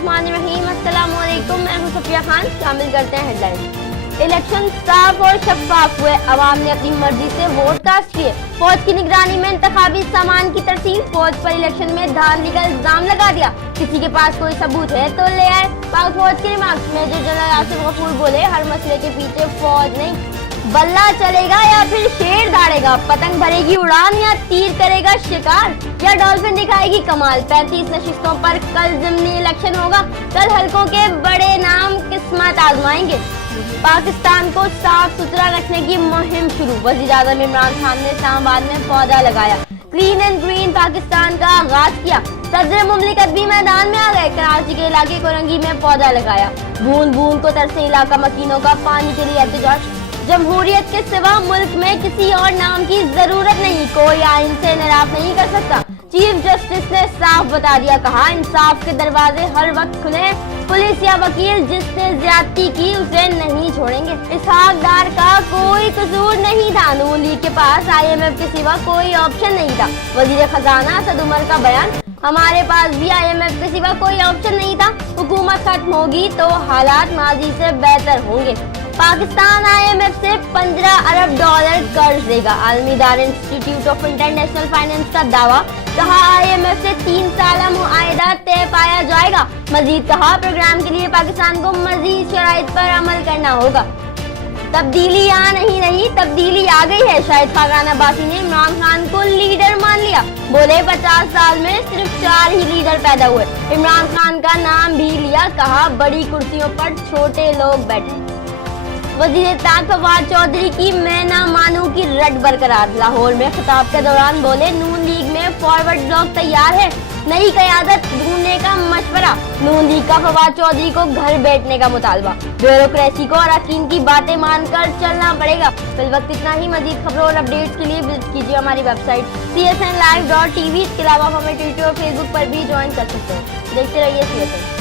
बिस्मिल्लाहिर्रहमानिर्रहीम। अस्सलाम वालेकुम, मैं हूं सफिया खान। शामिल करते हैं हेडलाइन। इलेक्शन साफ और शफाफ हुए, अवाम ने अपनी मर्जी से वोट कास्ट किए। फौज की निगरानी में इंतखाबी सामान की तरसील, फौज पर इलेक्शन में धांधली का इल्जाम लगा दिया। किसी के पास कोई सबूत है तो ले आए। पाक फौज के remarks, major general Asif Ghafoor बोले, हर मसले के पीछे फौज नहीं, बल्ला चलेगा या फिर शेर दाड़ेगा, पतंग भरेगी उड़ान या तीर करेगा शिकार, या डॉल्फिन दिखाएगी कमाल। 35 नशिस्तों पर कल ज़िमनी इलेक्शन होगा। कल हलकों के बड़े नाम किस्मत आजमाएंगे। पाकिस्तान को साफ सुथरा रखने की मुहिम शुरू, वज़ीर-ए-आज़म इमरान खान ने इस्लामाबाद में पौधा लगाया। क्लीन एंड ग्रीन पाकिस्तान का आगाज किया। सदर मुमलिकत भी मैदान में आ गए। कराची के इलाके कोरंगी में पौधा लगाया। बूंद बूंद को तरसे इलाका मकीनों का पानी के लिए एहतजाज। जमहूरियत के सिवा मुल्क में किसी और नाम की जरूरत नहीं, कोई आइन से इनराफ नहीं कर सकता। चीफ जस्टिस ने साफ बता दिया, कहा इंसाफ के दरवाजे हर वक्त खुले हैं। पुलिस या वकील जिसने ज्यादती की उसे नहीं छोड़ेंगे। इसहाक डार का कोई कसूर नहीं था। नून लीग के पास IMF के सिवा कोई ऑप्शन नहीं था। वजीर खजाना असद उमर का बयान, हमारे पास भी IMF के सिवा कोई ऑप्शन नहीं था। हुकूमत खत्म होगी तो हालात माजी से बेहतर होंगे। पाकिस्तान IMF से $15 अरब कर्ज देगा। आलमी इदारे इंस्टीट्यूट ऑफ इंटरनेशनल फाइनेंस का दावा, कहा IMF से 3 साला मुआहिदा तय पाया जाएगा। मजीद कहा प्रोग्राम के लिए पाकिस्तान को मजीद शराइत पर अमल करना होगा। तब्दीली यहाँ नहीं रही, तब्दीली आ गई है। शाहिद खान अब्बासी ने इमरान खान को लीडर मान लिया। बोले 50 साल में सिर्फ 4 ही लीडर पैदा हुए। इमरान खान का नाम भी लिया, कहा बड़ी कुर्सियों पर छोटे लोग बैठे। वजीर इत्तेफाक फवाद चौधरी की मैं ना मानूं की रट बरकरार। लाहौर में खिताब के दौरान बोले, नून लीग में फॉरवर्ड ब्लॉक तैयार है, नई क़यादत ढूंढने का मशवरा। नून लीग का फवाद चौधरी को घर बैठने का मुतालबा। ब्यूरोक्रेसी को अरकान की बातें मानकर चलना पड़ेगा। फिल वक्त इतना ही। मजीद खबरों और अपडेट्स के लिए विजिट कीजिए हमारी वेबसाइट csnlive.tv। इसके अलावा हमें ट्विटर और फेसबुक पर भी ज्वाइन कर सकते हैं। देखते रहिए CSN।